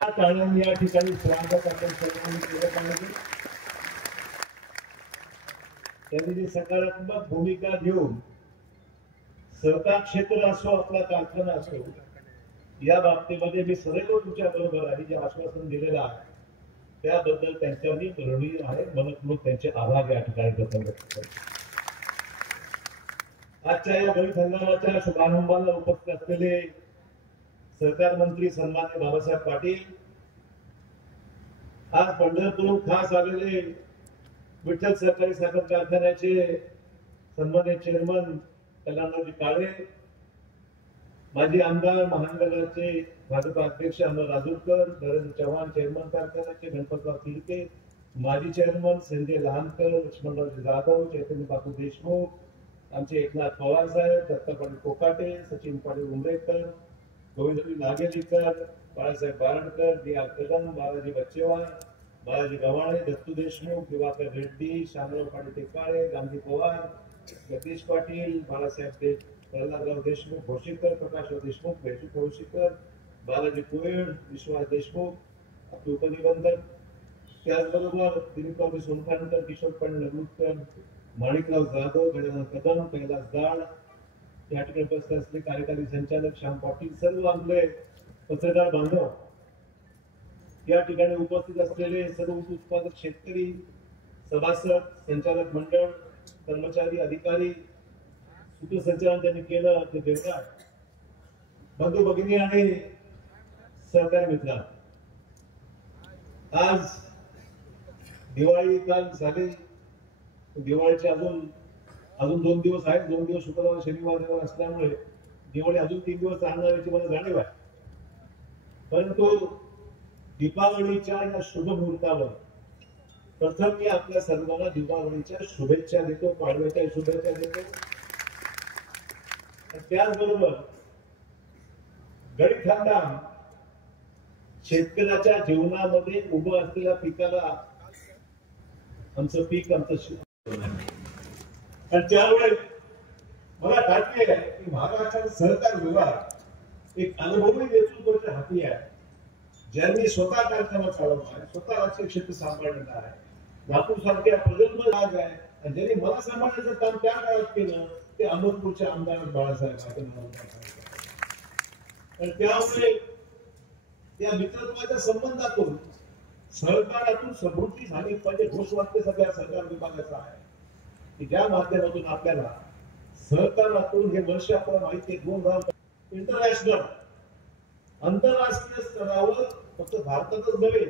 कारणाने या ठिकाणी स्वागत आपण सर्वांनी केलं पाहिजे। त्यांनी जी सकारात्मक भूमिका घेऊन सहकार क्षेत्र असो आपला कारखाना असो या बाबतीमध्ये मी सदैव तुमच्या बरोबर आहे। जे आश्वासन दिलेलं आहे त्याबद्दल त्यांच्या मी ऋणी आहे, मनपूर्वक त्यांचे आभार या ठिकाणी व्यक्त करतो। आजच्या या गणित हंगामाच्या शुभारंभाला उपस्थित असलेले सहकार मंत्री सन्माननीय बाबासाहेब पाटील, आज पंढरपूरहून खास आलेले विठ्ठल सहकारी साखर कारखान्याचे सन्माननीय चेअरमन कल्याणरावजी काळे, माजी आमदार महानगराचे भाजप अध्यक्ष अमर राजूरकर, नरेंद्र चव्हाण चेअरमन कारखान्याचे, गणपतराव तिडके माजी चेअरमन, संजय लहानकर, लक्ष्मणरावजी जाधव, चैतन्य बापू देशमुख, आमचे एकनाथ पवार साहेब, दत्ता पाटील कोकाटे, सचिन पाटील उमरेकर, गोविंदजी नागेलीकर, बाळासाहेब बारडकर, डी आर कदम, बालाजी बच्चेवार, बालाजी गव्हाणे, दत्तू देशमुख, दिवाकर रेड्डी, शामराव पाटील टेकाळे, गांधी पवार, जगदीश पाटील, बाळासाहेब प्रल्हादराव देशमुख, भोशीकर, प्रकाशराव देशमुख, वैशू भोशीकर, बालाजी कुवेड, विश्वास देशमुख, आपले उपनिबंधक, त्याचबरोबर दिलीपराव सोनखानकर, किशोर पाटील नगुटकर, माणिकराव जाधव, गजानन कदम, कैलास दाड, या ठिकाणी उपस्थित असलेले कार्यकारी संचालक श्याम पाटील, सर्व आपले पत्रकार बांधव, या ठिकाणी उपस्थित असलेले सर्व उत्पादक शेतकरी, सभासद, संचालक मंडळ, कर्मचारी, अधिकारी, सूत्रसंचालन त्यांनी केलं ते देवराज, बंधू भगिनी आणि सहकारी मित्र, आज दिवाळी काल झाली, दिवाळीचे अजून 2 दिवस आहेत। 2 दिवस शुक्रवार शनिवार रविवार असल्यामुळे दिवाळी अजून 3 दिवस चालणार याची मला जाणीव आहे। परंतु दीपावलीच्या या शुभ मुहूर्तावर प्रथम मी आपल्या सर्वांना दीपावलीच्या शुभेच्छा देतो, पाडव्याच्या शुभेच्छा देतो। त्याचबरोबर गणित हंगाम शेतकऱ्याच्या जीवनामध्ये उभं असलेल्या पिकाला आमचं पीक आणि त्यामुळे मला खात्री आहे की महाराष्ट्र सहकार विभाग एक अनुभवी नेतृत्वाच्या हाती आहे, ज्यांनी स्वतः कारखाना चालवला आहे, स्वतः राजकीय क्षेत्र सांभाळलेलं आहे, नागपूर सारख्या प्रगल्भ भाग आहे, आणि ज्यांनी मला सांभाळण्याचं काम त्या काळात केलं ते अहमदपूरचे आमदार बाळासाहेब पाटील। आणि त्यामुळे या मित्रत्वाच्या संबंधातून सहकारातून समृद्धी झाली पाहिजे, घोषवाक्य सगळ्या सहकार विभागाचा आहे की ज्या माध्यमातून आपल्याला सहकारातून हे वर्ष आपल्याला माहिती आहे 2 इंटरनॅशनल आंतरराष्ट्रीय स्तरावर फक्त भारतातच नव्हे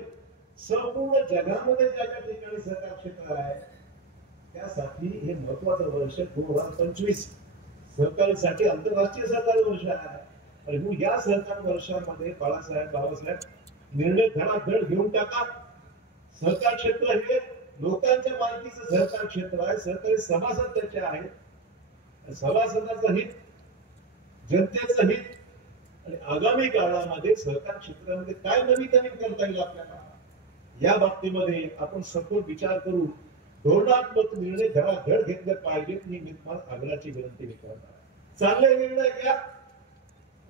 संपूर्ण जगामध्ये ज्या ज्या ठिकाणी सहकार क्षेत्र आहे त्यासाठी हे महत्वाचं वर्ष 2025 सहकारीसाठी आंतरराष्ट्रीय सहकारी वर्ष आहे। आणि म्हणून या सहकारी वर्षामध्ये बाबासाहेब निर्णय धडाधड घेऊन टाका। सहकार क्षेत्र हे लोकांच्या मालकीचं सहकार क्षेत्र आहे, सहकारी सभासद त्याचे आहेत, सभासदाचं हित, जनतेचं हित, आणि आगामी काळामध्ये सहकार क्षेत्रामध्ये काय नवीन करता येईल आपल्याला या बाबतीमध्ये आपण सखोल विचार करू, धोरणात्मक निर्णय धडाधड घेतले पाहिजेत। मी तुम्हाला आग्रहाची विनंती करत आहे, चांगले निर्णय घ्या,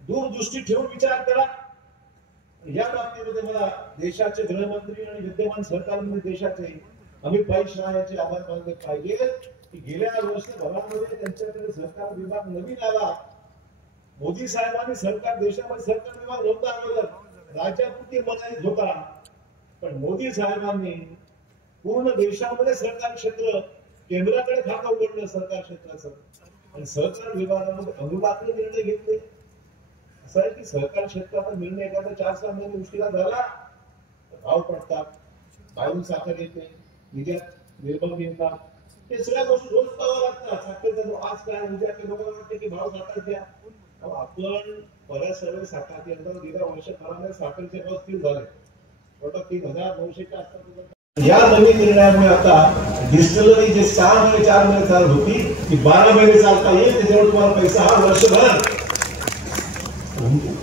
दूरदृष्टी ठेवून विचार करा। या बाबतीमध्ये मला देशाचे गृहमंत्री आणि विद्यमान सहकार मंत्री देशाचे अमित भाई शाह यांचे आभार मानले पाहिजे की गेल्या वर्षभरामध्ये त्यांच्याकडे सहकार विभाग नवीन आला। मोदी साहेबांनी सरकार देशामध्ये सहकार विभाग नव्हता आणलं, राज्यापुरती मर्यादित होता, पण मोदी साहेबांनी पूर्ण देशामध्ये सहकार क्षेत्र केंद्राकडे खातं उघडलं सरकार क्षेत्राचं, आणि सहकार विभागामध्ये अनुदानाचे निर्णय घेतले। असं आहे की सहकार क्षेत्राचा निर्णय एखादा 4-6 महिने उशिरा झाला भाव पडतात, बाहेरून साखर येते, निर्यात निर्बंध येतात, हे सगळ्या गोष्टी रोज पाहावं लागतात। साखरेचा आज काय उद्या काय लोकांना वाटते की भाव साखर द्या, आपण बऱ्याच वेळ साखर यंत्र गेल्या वर्षभरामध्ये साखरेचे भाव स्थिर झाले, 3,900 असतात। या नवीन निर्णयामुळे आता डिस्टिलरी जे 4 महिने चालत होती ती 12 महिने चालता येईल, त्याच्यावर तुम्हाला पैसा हा वर्षभर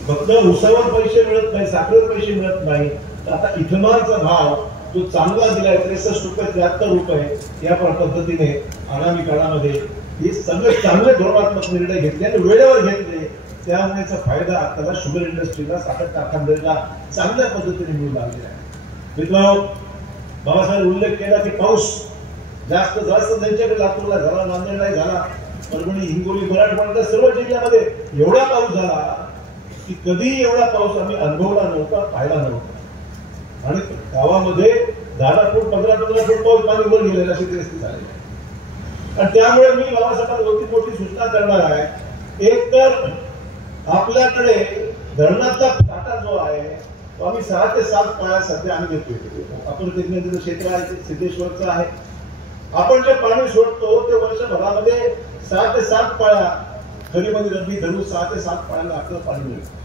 फक्त उसावर पैसे मिळत नाही, साखरेवर पैसे मिळत नाही। आता इथेनॉलचा भाव जो चांगला दिलाय 63 रुपये 73 रुपये या पद्धतीने आगामी काळामध्ये हे सगळे चांगले धोरणात्मक निर्णय घेतले आणि वेळेवर घेतले त्याचा फायदा आपल्याला शुगर इंडस्ट्रीला, साखर कारखानदारीला चांगल्या पद्धतीने मिळू लागलेला आहे. मित्रांनो, बाबासाहेब उल्लेख केला की पाऊस जास्त त्यांच्याकडे लातूरला झाला, नांदेडला झाला, परभणी, हिंगोली, मराठवाड्याच्या सर्व जिल्ह्यामध्ये एवढा पाऊस झाला की कधी एवढा पाऊस आम्ही अनुभवला नव्हता, पाहिला नव्हता. आणि गावामध्ये 10 फूट 15 फूट पाऊस पाणी वर गेलेलं अशी परिस्थिती झाली. आणि त्यामुळे मी बाबासाहेबांना मोठी सूचना करणार आहे. एक तर आपल्याकडे धरणाचा साठा जो आहे तो आम्ही 6 ते 7 पाळ्या सध्या आम्ही देतोय. आपण तिथलं क्षेत्र आहे ते सिद्धेश्वरचं आहे. आपण जे पाणी सोडतो ते वर्षभरामध्ये 6 ते 7 पाळ्या, खरीमध्ये रब्बी धरून 6 ते 7 पाळ्याला आपल्याला पाणी मिळतं.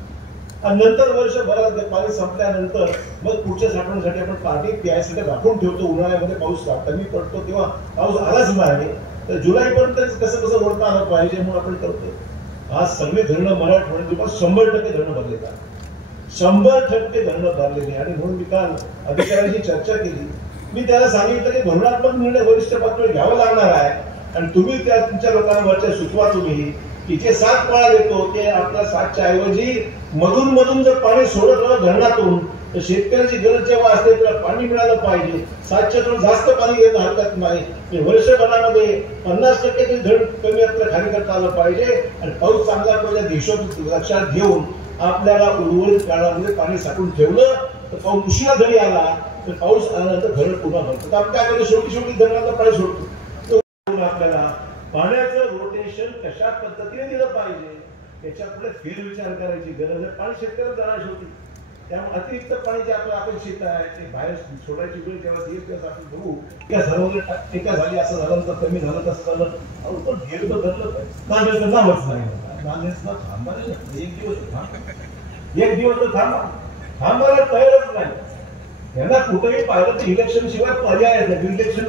आणि नंतर वर्षभरात ते पाणी संपल्यानंतर मग पुढच्या साठवणीसाठी आपण पाणी प्यायसाठी राखून ठेवतो. उन्हाळ्यामध्ये पाऊस कमी पडतो तेव्हा पाऊस आलाच नाही तर जुलैपर्यंत कसं ओढता आलं पाहिजे म्हणून आपण करतो. आज सगळे धरणं मराठवाड्यात 100% धरणं भरलेली आहेत. 100% धरणं भरलेली. आणि म्हणून मी काल अधिकाऱ्यांची चर्चा केली. मी त्याला सांगितलं की धोरणात्मक निर्णय वरिष्ठ पातळीवर घ्यावा लागणार आहे आणि तुम्ही त्या तुमच्या लोकांवरच्या सुचवा तुम्ही की जे 7 पाळ्या देतो ते आपल्या 7च्या ऐवजी मधून जर पाणी सोडत राहिलं धरणातून तर शेतकऱ्याची गरज जेव्हा असते त्याला पाणी मिळालं पाहिजे. 7च्या थोडं जास्त पाणी घेणं हरकत नाही. वर्षभरामध्ये 50% तरी धरण कमी आपल्याला खाली करता आलं पाहिजे आणि पाऊस चांगला पाहिजे हिशोब लक्षात घेऊन आपल्याला उर्वरित काळामध्ये पाणी साठवून ठेवलं तर पाऊस उशिरा जरी आला तर पाऊस आल्यानंतर धरण पुन्हा भरतं. आपण काय करतो, शेवटी धरणाचं पाणी सोडतो. आपल्याला पाण्याचं रोटेशन कशा पद्धतीने दिलं पाहिजे याच्या पुढे फेरविचार करायची गरज आहे. पाणी शेतकऱ्याला जाणार शेवटी. त्यामुळे अतिरिक्त पाणी जे आपलं अपेक्षित आहे ते बाहेर सोडायची वेळ जेव्हा येईल तेव्हा आपण बघू त्या सर्व टीका झाली, असं झालं तर कमी झालं तसं झालं. पण घेर तर धरलं पाहिजे. नावच नाही नांदेडला थांबायला एक दिवस तर थांबायला तयारच नाही. यांना कुठेही पाहिलं तर इलेक्शन शिवाय पर्याय नाही. इलेक्शन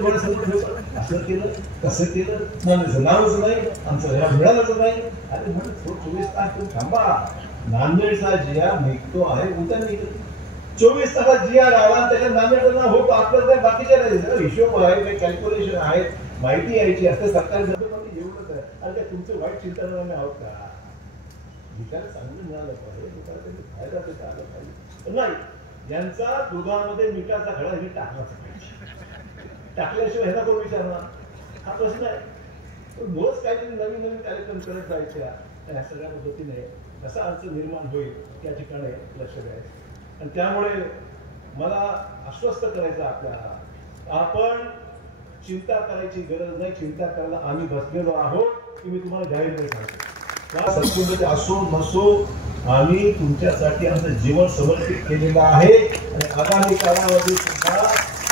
असं केलं कसं केलं नांदेडचं नावच नाही, आमचं ह्या मिळालंच नाही. अरे म्हणून 24 तास तुम्ही थांबा. नांदेडचा जिया निघतो आहे उद्या निघतो. 24 तासात जिया आला त्याच्या नांदेडचं नाव होतं आपलं. बाकीच्या हिशोब आहे, काही कॅल्क्युलेशन आहे, माहिती यायची असते. सरकारी एवढंच आहे. आणि काय तुमचं वाईट चिंतनाने आहोत का? विचार चांगलं मिळालं पाहिजे, विचार त्यांनी फायदा देता आला पाहिजे. नाही, यांचा दुधामध्ये मिठाचा खडा हे टाकलाच पाहिजे. टाकल्याशिवाय ह्याला कोण विचारणार हा प्रश्न आहे. रोज काहीतरी नवीन कार्यक्रम करत जायच्या त्या सगळ्या पद्धतीने कसा अर्थ निर्माण होईल त्या ठिकाणी लक्ष द्यायचं. आणि त्यामुळे मला आश्वस्त करायचं आपल्याला, आपण चिंता करायची गरज नाही. चिंता करायला आम्ही बसलेलो आहोत की मी तुम्हाला जाहीर सांगतो. संपूर्ण असो नसो आम्ही तुमच्यासाठी आमचं जीवन समर्पित केलेलं आहे. आणि आगामी काळामध्ये सुद्धा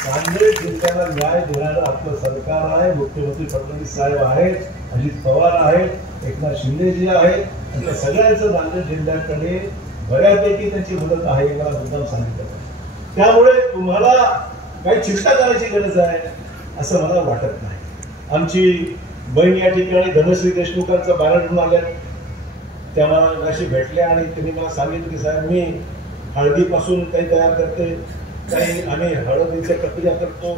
नांदेड जिल्ह्याला न्याय देणारं आपलं सरकार आहे. मुख्यमंत्री फडणवीस साहेब आहेत, अजित पवार आहेत, एकनाथ शिंदेजी आहेत. आणि त्या सगळ्यांचं नांदेड जिल्ह्याकडे बऱ्यापैकी त्यांची मदत आहे मला मुद्दाम सांगितलं. त्यामुळे तुम्हाला काही चिंता करायची गरज आहे असं मला वाटत नाही. आमची बहीण या ठिकाणी धनश्री देशमुखांचा बॅनर घेऊन आल्या. त्या मला अशी भेटल्या आणि त्यांनी मला सांगितलं की साहेब मी हळदीपासून काही तयार करते, काही आम्ही हळदीच्या प्रक्रिया करतो,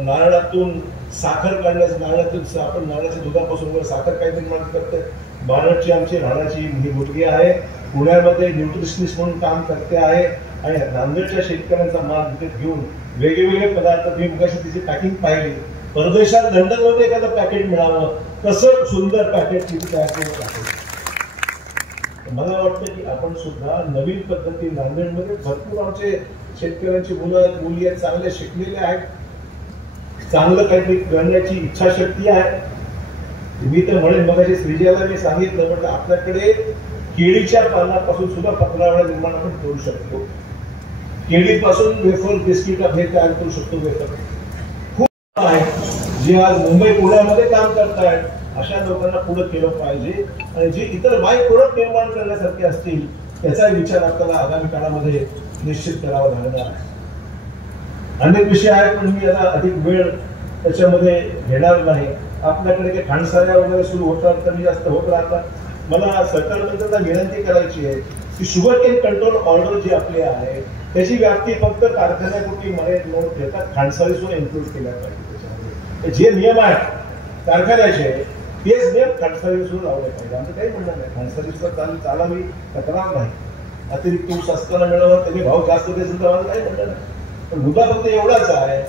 नारळातून साखर काढण्याचं, नारळातून आपण नारळाच्या दुधापासून साखर काही निर्माण करते. बारडची आमची राणाची ही मुलगी आहे, पुण्यामध्ये न्यूट्रिशनिस्ट म्हणून काम करते आहे. आणि नांदेडच्या शेतकऱ्यांचा माल विकत घेऊन वेगवेगळे पदार्थ, मी मगाशी तिची पॅकिंग पाहिली. परदेशात लंडनमध्ये एखादं पॅकेट मिळावं तसं सुंदर पॅकेट तिथे तयार करून आहे. मला वाटतं की आपण सुद्धा नवीन पद्धती नांदेडमध्ये भरपूर आमचे शेतकऱ्यांची मुली आहेत, चांगले शिकलेले आहेत, चांगलं काहीतरी करण्याची इच्छाशक्ती आहे. मी तर म्हणेन मगाशी श्रीजाला मी सांगितलं म्हटलं आपल्याकडे केळीच्या पानापासून सुद्धा पत्रावळ्या निर्माण आपण करू शकतो. केळीपासून वेफर बिस्किट हे तयार करू शकतो. वेफर खूप आहे जे आज मुंबई पुण्यामध्ये काम करतायत. अशा लोकांना पुढे केलं पाहिजे आणि जे इतर बाय प्रोडक्ट निर्माण करण्यासारखे असतील त्याचा विचार आपल्याला आगामी काळामध्ये निश्चित करावा लागणार आहे. अनेक विषय आहेत पण मी याला अधिक वेळ त्याच्यामध्ये घेणार नाही. आपल्याकडे काही खांडसाऱ्या वगैरे सुरू होतात कमी जास्त होत राहतात. मला सरकारबद्दल विनंती करायची आहे की शुगर केन कंट्रोल ऑर्डर जी आपली आहे त्याची व्याप्ती फक्त कारखान्यापुरती मर्यादित न ठेवता खांडसारी सुद्धा इन्क्लूड केल्या पाहिजे. त्याच्यामध्ये जे नियम आहेत कारखान्याचे तेच नियम खांडसारी सुद्धा लावले पाहिजे. आमचं काही म्हणणं नाही, खांडसारी सुद्धा चालावी, तक्रार नाही. अतिरिक्त ऊस असताना मिळावं, त्यांनी भाव जास्त देतील तर आम्हाला काही म्हणणं नाही. पण मुद्दा फक्त एवढाच आहे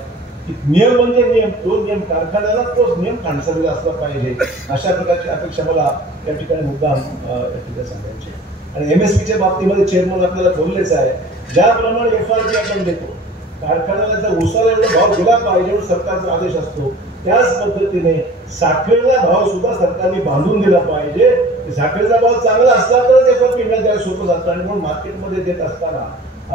की नियम म्हणजे नियम, तो नियम कारखान्याला, तोच नियम खांडसारीला असला पाहिजे, अशा प्रकारची अपेक्षा मला या ठिकाणी मुद्दा या ठिकाणी सांगायची. आणि MSPच्या बाबतीमध्ये चेअरमन आपल्याला बोललेच आहे, ज्याप्रमाणे FRP आपण देतो, कारखान्याला जर ऊसाला एवढा भाव दिला पाहिजे सरकारचा आदेश असतो, त्याच पद्धतीने साखरेचा भाव सुद्धा सरकारने बांधून दिला पाहिजे. साखरेचा भाव चांगला असला तरच FRP द्यायला सोपं जातं. आणि म्हणून मार्केटमध्ये देत असताना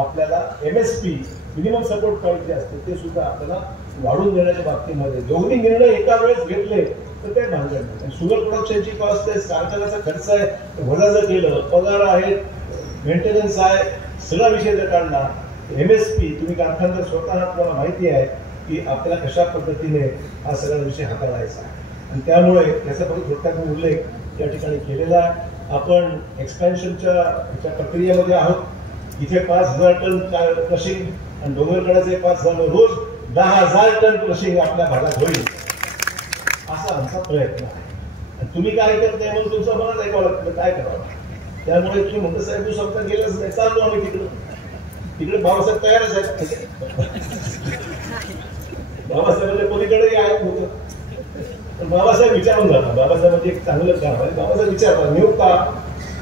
आपल्याला MSP मिनिमम सपोर्ट प्राईस जे असते ते सुद्धा आपल्याला वाढवून देण्याच्या बाबतीमध्ये दोन्ही निर्णय एका वेळेस घेतले तर काही भानगड नाही. शुगर प्रोडक्शनची कॉस्ट आहे, कारखान्याचा खर्च आहे, वजा जर केलं, पगार आहेत, मेंटेनन्स आहे, सगळा विषय जर काढला, MSP तुम्ही कारखानदार स्वतः तुम्हाला माहिती आहे की आपल्याला कशा पद्धतीने हा सगळा विषय हाताळायचा आहे. आणि त्यामुळे त्याचा फक्त थोडक्यात उल्लेख या ठिकाणी केलेला आहे. आपण एक्सपॅन्शनच्या प्रक्रियेमध्ये आहोत. इथे 5,000 टन क्रशिंग आणि डोंगरकडाचे 5,000, रोज 10,000 टन क्रशिंग आपल्या भागात होईल असा आमचा प्रयत्न आहे. आणि तुम्ही काय करताय म्हणून तुमचं मनात ऐकावं लागतं, काय करावं. त्यामुळे तुम्ही म्हणता साहेब तू स्वतः गेलंच नाही, चाललो आम्ही तिकडे बाबासाहेब तयारच आहेत. बाबासाहेबांच्या पलीकडेही आहेत होतं, पण बाबासाहेब विचारून जातात. बाबासाहेबांचे एक चांगलं काम आहे, बाबासाहेब विचारतात नेऊ का,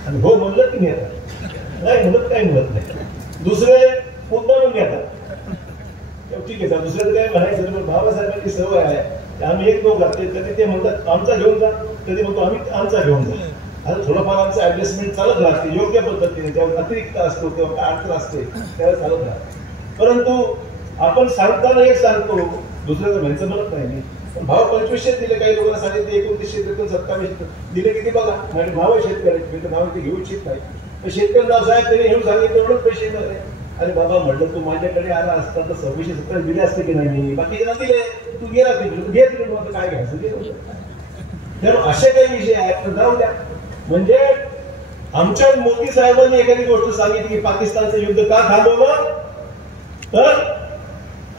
आणि हो म्हणलं की नेतात, नाही म्हणत काही म्हणत नाही. दुसरे मुद्दामून घेतात, ठीक आहे दुसऱ्याचं काय म्हणायचं, पण बाबासाहेबांची सवय आहे. आम्ही एक लोक लागते, कधी ते म्हणतात आमचा घेऊन जा, कधी म्हणतो आम्ही आमचा घेऊन जा. आता थोडंफार आमचं ऍडजस्टमेंट चालत राहते योग्य पद्धतीने, जेव्हा अतिरिक्त असतो तेव्हा काय अडचण असते त्यावेळेस चालत राहते. परंतु आपण सांगताना एक सांगतो, दुसऱ्याचं म्हणायचं म्हणत नाही मी. पण भाव 2500 दिले, काही लोकांना सांगितले 2900 2700 दिले, किती बघा म्हणजे भाव शेतकऱ्याचे भाव ते घेऊ इच्छित नाही. तर शेतकऱ्यांना साहेब त्यांनी घेऊन सांगितलं एवढंच पैसे मिळाले. अरे बाबा म्हटलं तू माझ्याकडे आला असता तर 2670 दिले असते की नाही, मी बाकीचे दिले, तू गेला तिकडे घे तिकडे, मग काय घ्यायचं. तर असे काही विषय आहेत, तर जाऊ द्या. म्हणजे आमच्या मोदी साहेबांनी एखादी गोष्ट सांगितली की पाकिस्तानचं युद्ध का थांबवलं, तर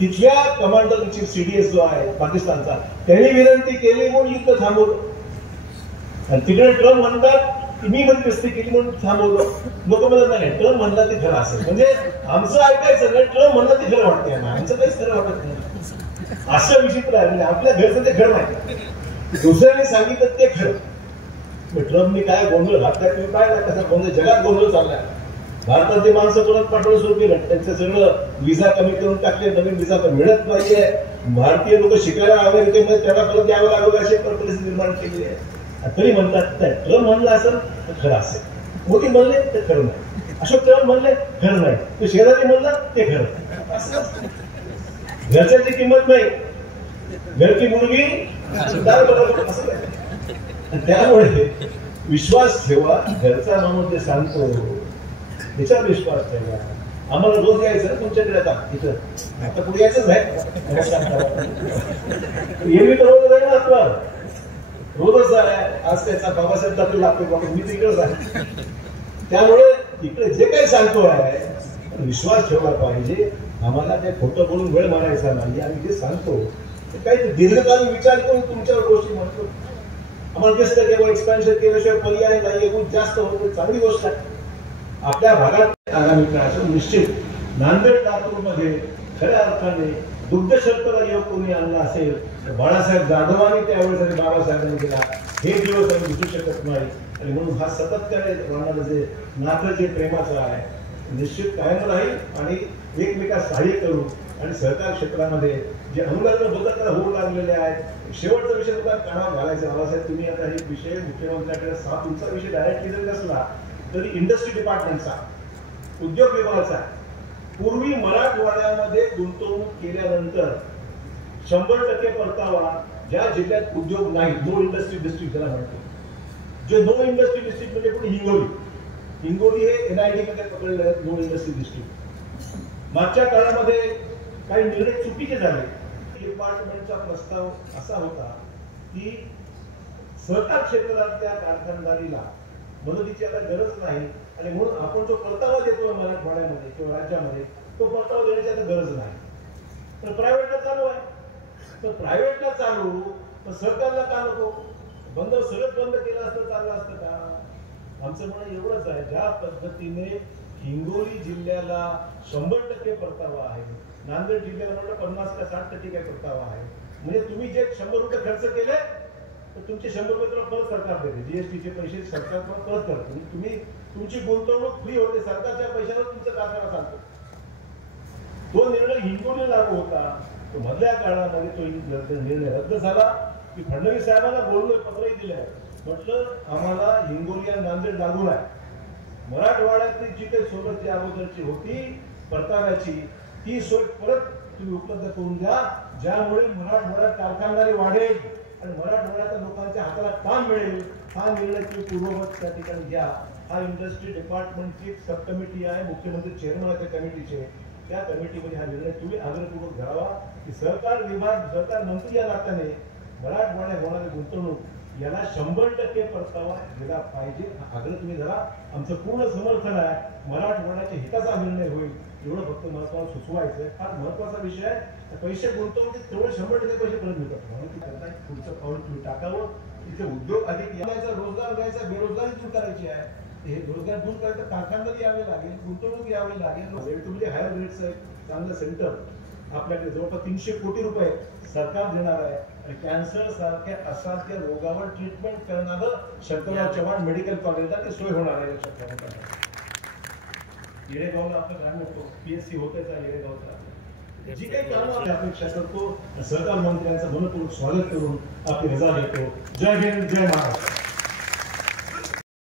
तिथल्या कमांडर इन चीफ CDS जो आहे पाकिस्तानचा, त्यांनी विनंती केली म्हणून युद्ध थांबवलं. आणि तिकडे ट्रम्प म्हणतात की मी मध्यस्थी केली म्हणून थांबवलं. लोक म्हणत नाही ट्रम्प म्हणला ते खरं असेल, म्हणजे आमचं ऐकायचं नाही, ट्रम्प म्हणला ते खरं वाटते, आमचं काहीच खरं वाटत नाही. असं विचित्र आहे. म्हणजे आपल्या घरचं ते खरं नाही, दुसऱ्याने सांगितलं ते खरं. ट्रम्पने काय गोंधळ घातलाय तुम्ही पाहिला, कसा गोंधळ जगात गोंधळ चाललाय. भारतातली माणसं परत पाठवणं सुरू केलं, त्यांचं सगळं विजा कमी करून टाकले, नवीन विजा तर मिळत नाहीये. भारतीय लोक शिकायला अमेरिकेमध्ये त्याला परत यावं लागलं, अशी परिस्थिती निर्माण केली आहे. तरी म्हणतात ट्रम्प म्हणलं असेल तर खरं असेल, मोदी म्हणले ते खरं नाही, अशोक चव्हाण म्हणले खरं नाही, तो शेजारी म्हणला ते खरं. घरच्याची किंमत नाही, घरची मुलगी असं. त्यामुळे विश्वास ठेवा, घरचा माणूस जे सांगतो त्याच्यावर विश्वास ठेवा. आम्हाला रोज यायचं तुमच्याकडे, आता इथं आता पुढे यायचंच आहे, एरवी तर रोज जाईल ना, रोजच आहे. आज त्याचा बाबासाहेब जातो लागतो, मी तिकडेच आहे. त्यामुळे इकडे जे काही सांगतो आहे विश्वास ठेवला पाहिजे. आम्हाला ते खोटं बोलून वेळ मारायचा नाही. आम्ही जे सांगतो ते काही दीर्घकालीन विचार करून तुमच्यावर गोष्टी म्हणतो. आम्हाला दिसतं की एक्सपेन्शन केल्याशिवाय पर्याय नाही, खूप जास्त होतो, चांगली गोष्ट आहे. आपल्या भागात आगामी काळात निश्चित नांदेड लातूरमध्ये खऱ्या अर्थाने दुग्ध शर्करा योग कोणी आणला असेल तर बाळासाहेब जाधवांनी त्यावेळेस आणि बाबासाहेबांनी दिला, हे दिवस आम्ही विसरू शकत नाही. आणि म्हणून हा सातत्याने राहणारं जे नातं जे प्रेमाचं आहे निश्चित कायम राहील. आणि एकमेकास सहाय्य करू आणि सहकार क्षेत्रामध्ये जे अनुलग्न बदल होऊ लागलेले आहेत. शेवटचा विषय सुद्धा कानावर घालायचा, बाबासाहेब तुम्ही आता हे विषय मुख्यमंत्र्यांकडे तुमचा विषय डायरेक्टली जरी नसला तरी इंडस्ट्री डिपार्टमेंटचा, उद्योग विभागाचा, पूर्वी मराठवाड्यामध्ये गुंतवणूक केल्यानंतर 100% परतावा ज्या जिल्ह्यात उद्योग नाही, नो इंडस्ट्री डिस्ट्रिक्ट ज्याला म्हणतो, जे नो इंडस्ट्री डिस्ट्रिक्ट म्हणजे पुढे हिंगोली हे NID मध्ये पकडले आहेत, नो इंडस्ट्री डिस्ट्रिक्ट. मागच्या काळामध्ये काही निर्णय चुकीचे झाले. डिपार्टमेंटचा प्रस्ताव असा होता की सहकार क्षेत्रातल्या कारखानदारीला मदतीची आता गरज नाही, आणि म्हणून आपण जो परतावा देतोय मराठवाड्यामध्ये किंवा राज्यामध्ये तो परतावा देण्याची आता गरज नाही. तर प्रायव्हेटला चालू आहे, तर प्रायव्हेटला चालू तर सरकारला का नको. बंद सगळं बंद केलं असतं चाललं असतं का? आमचं म्हणणं एवढंच आहे, ज्या पद्धतीने हिंगोली जिल्ह्याला 100% परतावा आहे, नांदेड जिल्ह्याला म्हणलं 50 का 60% काय परतावा आहे, म्हणजे तुम्ही जे 100 रुपये खर्च केले तर तुमचे 100 रुपये तुला परत सरकार देते, जीएसटीचे पैसे सरकार परत करते, तुम्ही तुमची गुंतवणूक फ्री होते, सरकारच्या पैशावर तुमचा कारखाना चालतो. तो निर्णय हिंगोली लागू होता. तो मधल्या काळामध्ये तो निर्णय रद्द झाला. की फडणवीस साहेबांना बोललोय, पत्रही दिलंय, म्हटलं आम्हाला हिंगोली आणि नांदेड लागून आहे, मराठवाड्यातली जी काही सोबतची अगोदरची होती परताव्याची ती सोय परत तुम्ही उपलब्ध करून द्या, ज्यामुळे मराठवाड्यात कारखानदारी वाढेल आणि मराठवाड्याच्या लोकांच्या हाताला काम मिळेल. हा निर्णय तुम्ही पूर्ववत त्या ठिकाणी घ्या. हा इंडस्ट्री डिपार्टमेंटची एक सब कमिटी आहे, मुख्यमंत्री चेअरमन आहे त्या कमिटीचे, त्या कमिटीमध्ये हा निर्णय तुम्ही आग्रहपूर्वक घ्यावा की सहकार विभाग, सहकार मंत्री या नात्याने मराठवाड्यात होणारी गुंतवणूक याला 100% परतावा दिला पाहिजे. हा आग्रह तुम्ही धरा. आमचं पूर्ण समर्थन आहे. मराठवाड्याच्या हिताचा निर्णय होईल एवढं फक्त महत्वाचं सुचवायचं. हा महत्वाचा विषय आहे. पैसे गुंतवणुकीत तेवढे 100% पैसे परत मिळतात. म्हणून ती करताय पुढचं पाऊल तुम्ही टाकावं. तिथे उद्योग अधिक यायचा, रोजगार द्यायचा, बेरोजगारी दूर करायची आहे. हे रोजगार दूर करायचं कारखानदारी यावे लागेल, गुंतवणूक यावी लागेल. तुम्ही हायर रेटचं एक चांगलं सेंटर आपल्याकडे जवळपास 300 कोटी रुपये सरकार देणार आहे आणि कॅन्सर सारख्या असाध्य रोगावर ट्रीटमेंट करणारं शंकरराव चव्हाण मेडिकल कॉलेजला ते सोय होणार आहे. लक्षात ठेवा. येडेगावला आपलं ग्रामीण पीएससी होतेच आहे. येडेगावचा जी काही कामं आपली अपेक्षा करतो, सहकार मंत्र्यांचं मनपूर्वक स्वागत करून आपली रजा घेतो. जय हिंद, जय महाराष्ट्र.